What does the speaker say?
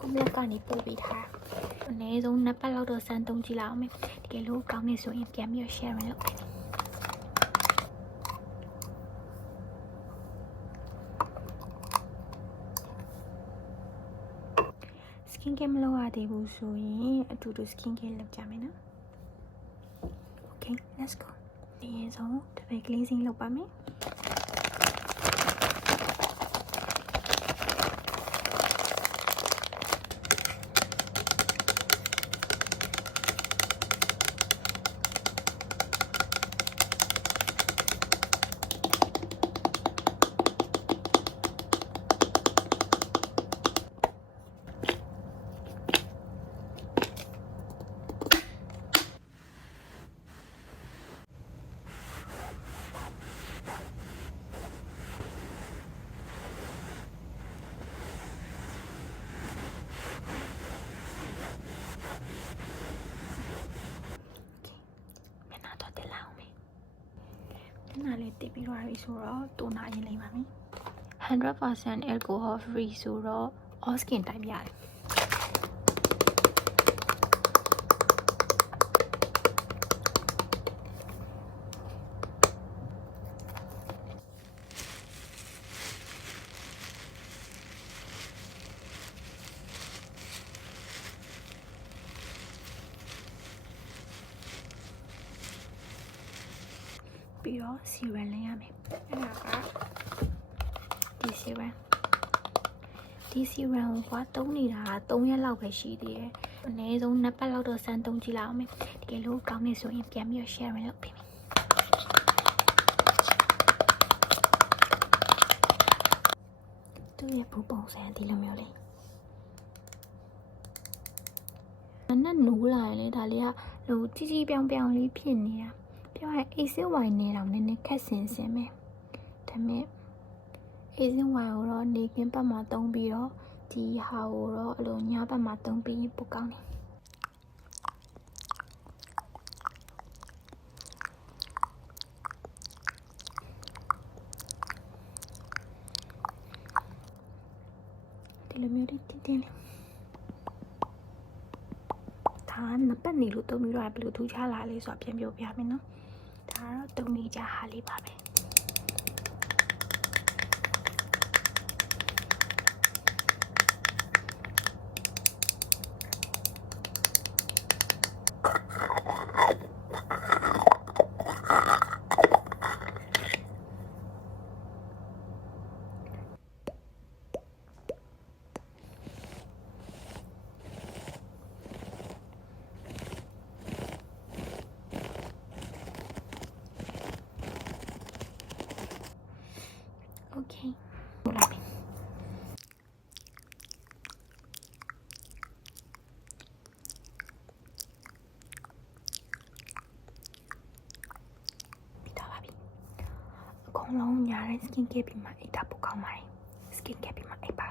ကိုမြတ်ကနေပို့ပေးထားအနည်းဆုံး2ပတ်လောက်တော့စမ်းသုံးကြည့်လောက်အောင်မယ်တကယ်လို့ကောင်းနေဆိုရင်ပြန်ပြီး share လုပ်ပေးskin care မလုပ်ရသေးဘူးဆိုရင်အတူတူ skin care လုပ်ကြမယ်နော် Okay let's go ဒီရင်ဆုံးတပည့် cleansing လုပ်ပါမယ်နားလေးတိပြီးတော့ပြီဆိုတော့တိုနာရင်လိမ့်ပါမယ် 100% alcohol free ဆိုတော့ all skin type ရတယ်ပြီးတော့ serum လေးရမယ်အဲ့ဒါကဒီ serum ကိုသုံးနေတာ3ရက်လောက်ပဲရှိသေးတယ်အနည်းဆုံး2ပတ်လောက်တော့စမ်းသုံးကြည့်လောက်အောင်မယ်တကယ်လို့ကောင်းနေဆိုရင်ပြန်ပြီး share လုပ်ပေးမယ်သူ့ရဲ့ဘူပုံစံဒီလိုမျိုးလေးနဲ့နိုးလာရင်လေဒါလေးကဟိုကြီးကြီးပြောင်ပြောင်လေးဖြစ်နေတာပြောရရင် acid wine နဲ့တော့နည်းနည်းခက်ဆင်မယ်ဒါပေမဲ့ acid wine ကိုတော့နေကင်းပတ်မှာသုံးပြီးတော့ဒီဟာကိုတော့အလိုညပတ်မှာသုံးပြီးပိုကောင်းတယ်ဒီလိုမျိုးတင်းတင်းလေးဒါနပတ်နေလို့သုံးပြီးတော့ဘယ်လိုထူးခြားလာလဲဆိုတာပြန်ပြောပြမယ်နော်ဒါတော့သုံးနေကြဟာလေးပါပဲOkay. အကုန်လုံးညာတဲ့ skin care ပြီးမှအိတ်တာပိုကောင်းပါတယ် skin care ပြီးမှအိတ်ပါ